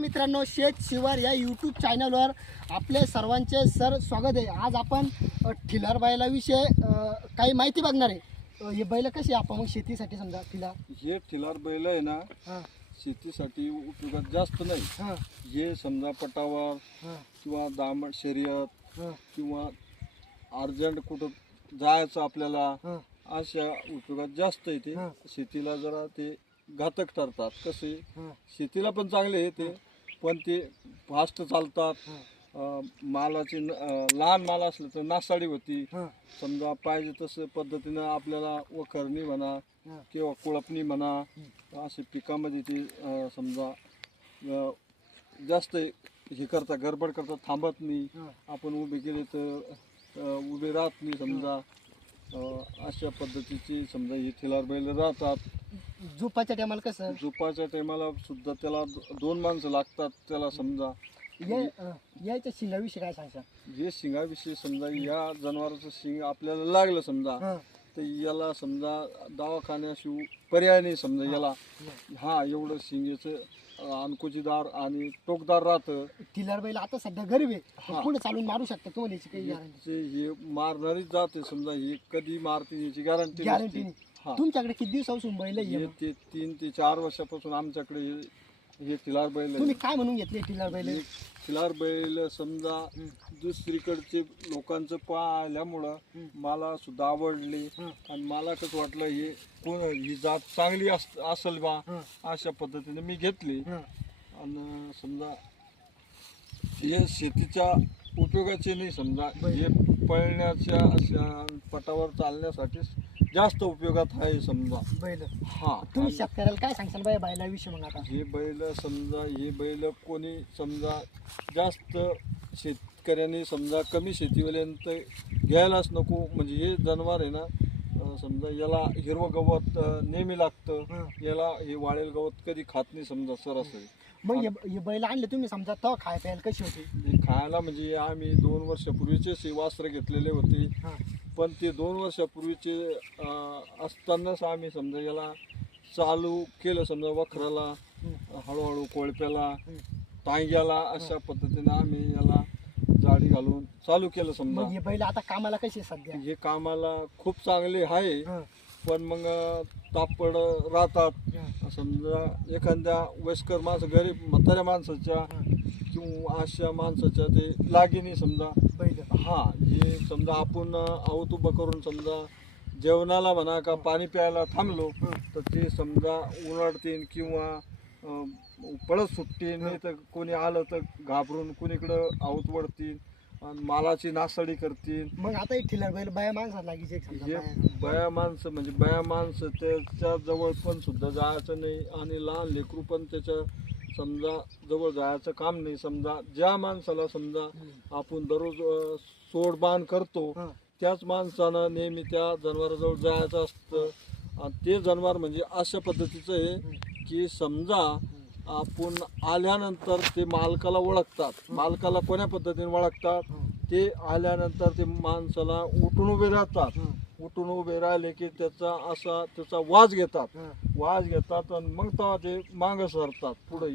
मित्रांनो शेत शिवार या यूट्यूब चॅनलवर आपले सर्वांचे सर स्वागत आहे. आज आपण ठिलार बैलाविषयी काही माहिती बघणार आहे. हे बैल कसे आपण मग शेतीसाठी समजा ठिलार. हे ठिलार बैल आहे ना हां. शेतीसाठी उपयोगात जास्त नाही. हां. हे समजा पटावर हां. किंवा दामट शर्यत हां. किंवा अर्जंट कुठं जायचं आपल्याला हां. अशा उपयोगात जास्त आहे ते. हां. शेतीला जरा ते घातक ठरतात. कसे? शेतीला पण चांगले आहे ते पण ते फास्ट चालतात. अं, मालाची न- अं, लहान माल असलं तर नासाडी होती. समजा पाहिजे तसं पद्धतीनं आपल्याला वखरणी म्हणा किंवा कुळपणी म्हणा असे पिकामध्ये ते अं, समजा अं, जास्त हे करता गडबड करता थांबत नाही. आपण उभे केले तर अं, उभे राहत नाही समजा. अं, अशा पद्धतीची समजा हे ठिलार बैल राहतात. झोपाच्या टायमाला कसं? झोपाच्या टायमाला सुद्धा त्याला दो- दोन माणसं लागतात त्याला समजा. या अ, याच्या शिंगाविषयी काय सांगता जे शिंगाविषयी समजा या जनावराचं शिंग आपल्याला लागलं समजा. हां. तर याला समजा दवाखान्याशिवाय पर्याय नाही समजा याला. हा. एवढं शिंगेचं अनकुचीदार आणि टोकदार राहतं. ठिलार बैल आता सध्या गरीब आहे. पुढे चालून मारू शकता तुम्हाला याची काही गॅरंटी हे मारणारीच जाते समजा हे कधी मारते याची गॅरंटी गॅरंटी तुमच्याकडे किती दिवसापासून बैल आहे? हे? ते तीन ते चार वर्षापासून आमच्याकडे हे- हे खिलार बैल आहे. तुम्ही काय म्हणून घेतले ठिलार बैल? हे खिलार बैल समजा दुसरीकडचे लोकांचं पाहिल्यामुळं. मला सुद्धा आवडले. आणि मला कसं वाटलं हे कोण ही जात चांगली अस असेल बा अशा पद्धतीने मी घेतली. आणि समजा हे शेतीच्या उपयोगाचे नाही समजा हे पळण्याच्या अशा पटावर चालण्यासाठी जास्त उपयोगात आहे समजा. बैल. हा तुम्ही शेतकऱ्याला काय सांगशाल बाय बैलाविषयी मग आता? हे बैल समजा हे बैल कोणी समजा जास्त शेतकऱ्यांनी समजा कमी शेतीवाल्यांत घ्यायलाच नको म्हणजे हे जनावर आहे ना अं, समजा याला हिरवं गवत अं, नेहमी लागतं. याला हे वाळेल गवत कधी खात नाही समजा सरासरी. मग हे हे. बैल आणले तुम्ही समजा तो खाय प्यायला कशी होती? हे खायला म्हणजे आम्ही दोन वर्षापूर्वीचेच हे वास्त्र घेतलेले होते. हां. पण ते दोन वर्षापूर्वीचे असतानाच आम्ही समजा याला चालू केलं समजा वखराला. हळूहळू कोळप्याला. टांग्याला अशा पद्धतीनं आम्ही याला जाळी घालून चालू केलं समजा. मग हे बैल आता कामाला कशी आहे सध्या? हे कामाला खूप चांगले आहे हां. पण मग तापड राहतात. समजा एखाद्या वयस्कर माणसं गरीब म्हाताऱ्या माणसाच्या. किंवा अशा माणसाच्या ते लागेनी समजा. बैल. हा हे समजा आपण आहोत उभं करून समजा जेवणाला म्हणा का पाणी प्यायला थांबलो तर ते समजा उलटतील किंवा पळत सुटतील नाही तर कोणी आलं तर घाबरून कुणीकडं आऊत वळतील आणि मालाची नासाडी करतील मग आता ठिलार बैल बाया माणसाला. बया माणसं म्हणजे बया माणसं त्याच्याजवळ पण सुद्धा जायचं नाही आणि लहान लेकरू पण त्याच्या समजा जवळ जायचं काम नाही समजा ज्या माणसाला समजा. आपण दररोज अ, सोडबाण करतो हां. त्याच माणसानं नेहमी त्या जनावराजवळ जायचं असतं. आणि ते जनावर म्हणजे अशा पद्धतीचं आहे की समजा आपण आल्यानंतर ते मालकाला ओळखतात. मालकाला कोण्या पद्धतीने ओळखतात. ते आल्यानंतर ते माणसाला उठून उभे राहतात. उठून उभे राहिले की त्याचा असा त्याचा वाज घेतात. वाज घेतात आणि मग तेव्हा ते मागं सरतात. पुढे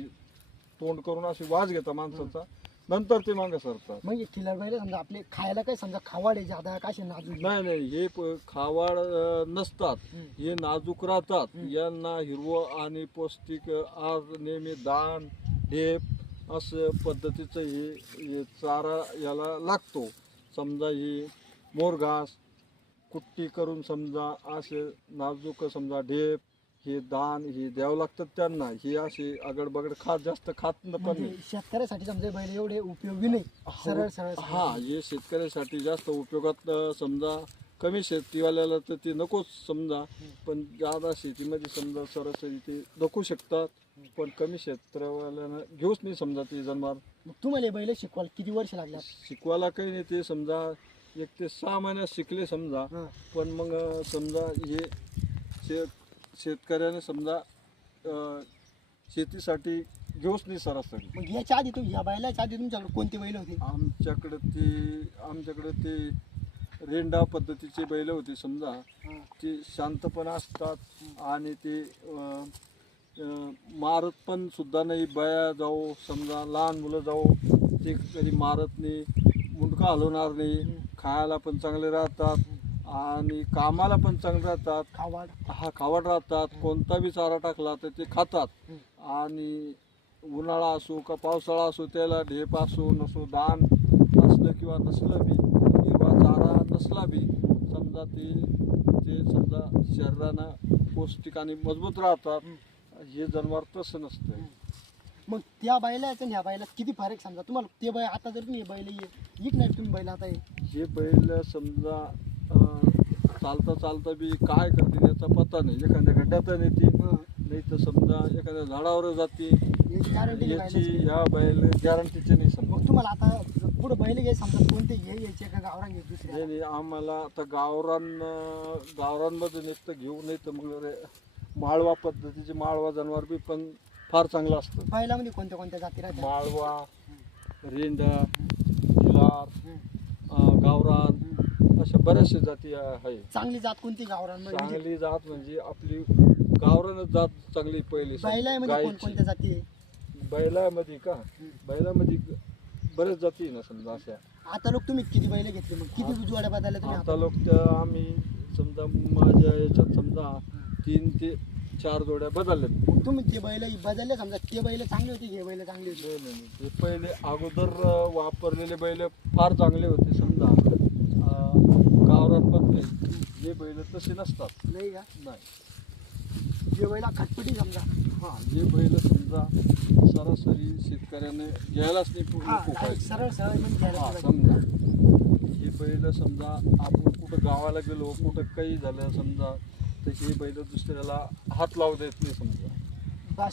तोंड करून अशी वाज घेतात माणसाचा. नंतर ते मागं सरतात. हे ठिलार बैल समजा आपले खायला काय समजा खावाडे जादा काशे नाजूक नाही नाही हे प- खावाड अ, नसतात. हं. नाजूक राहतात. यांना हिरवं आणि पौष्टिक आज नेहमी दाण ढेप असं पद्धतीचं हे हे चारा याला लागतो. समजा ही मोरघास कुट्टी करून समजा असे नाजूक समजा ढेप हे दाण हे द्यावं लागतं त्यांना. हे असे अगड बगड खात जास्त खात न पण म्हणजे नाही शेतकऱ्यासाठी समजा बैल एवढे उपयोगी नाही. सरळ सरळ हो. हा हे शेतकऱ्यासाठी जास्त उपयोगात अं, समजा कमी शेतीवाल्याला तर ते नकोच समजा. पण जादा शेतीमध्ये समजा सरासरी ते नको शकतात. पण कमी शेतकऱ्यावाल्यानं घेऊच नाही समजा ते जनावर. मग तुम्हाला हे बैल शिकवायला किती वर्ष लागल्यात शिकवायला काही नाही ते समजा एक ते सहा महिन्यात शिकले समजा हां. पण मग अं, समजा हे शेत शेतकऱ्याने समजा अं, शेतीसाठी घेऊच नाही सरासरी मग याच्या आधी तुम्ही या बैलाच्या आधी तुमच्याकडे कोणते बैल होते? आमच्याकडे ते आमच्याकडे ते रेंडा पद्धतीचे बैल होते समजा. हां. ते शांत पण असतात आणि ते अं, अं, मारत पण सुद्धा नाही. बया जाऊ समजा लहान मुलं जाऊ ते कधी मारत नाही मुंडका हलवणार नाही. खायला पण चांगले राहतात आणि कामाला पण चांगले राहतात. खावाड. हा खावट राहतात. कोणता बी चारा टाकला तर ते खातात. आणि उन्हाळा असो का पावसाळा असो त्याला ढेप असो नसो दान असलं किंवा नसलं बी हिरवा चारा नसला बी समजा ते ते समजा शरीरानं पौष्टिक आणि मजबूत राहतात. हे जनावर तसं नसतं मग त्या बैलाचं आणि ह्या बैलात किती फरक समजा. तुम्हाला ते बैल आता जर तुम्ही हे बैल येत नाही तुम्ही बैल आता हे. हे बैल समजा अं, चालता चालता बी काय करते याचा पत्ता नाही. एखाद्या गड्ड्यात नेते नाही तर समजा एखाद्या झाडावर जाते याची ह्या बैल गॅरंटीचे नाही समजा. मग तुम्हाला आता पुढे बैल घ्याय समजा कोणते हे यायचे का गावरान घे दुसरे? नाही नाही आम्हाला आता गावरान गावरानमध्ये नुसतं घेऊ नाही तर मग रे- माळवा पद्धतीचे माळवा जनावर बी पण फार चांगलं असतं. बैलामध्ये कोणत्या कोणत्या जाती राहतात? माळवा रेंडा खिलार अं, गावरान अशा बऱ्याचशा जाती आहे. चांगली जात कोणती गावरानमध्ये चांगली जात म्हणजे आपली गावरानच जात चांगली पहिली. बैलामध्ये कोण गायची कोणत्या जाती आहे? बैलामध्ये का? बैलामध्ये बरेच जाती आहे ना समजा अशा. आता लोक तुम्ही किती बैल घेतले मग? किती जोड्या बदलल्या तुम्ही? आता लोक तर आम्ही समजा माझ्या याच्यात समजा तीन ते चार जोड्या बदलल्या मग तुम्ही ते बैल बदलले समजा ते बैल चांगले होते हे बैल चांगले होते. नाही, नाही, नाही. ते पहिले अगोदर अं, वापरलेले बैल फार चांगले होते. समजा अं, गावरान पण नाही हे बैल तसे नसतात. नाही का? नाही. जे बैला खटपटी समजा. हा हे बैल समजा सरासरी शेतकऱ्याने घ्यायलाच नाही पूर्ण हा सरळ सरळ म्हणजे घ्यायला हा. समजा. हे बैल समजा आपण कुठं गावाला गेलो कुठं काही झालं समजा तर बैल दुसऱ्याला हात लावू देत नाही समजा.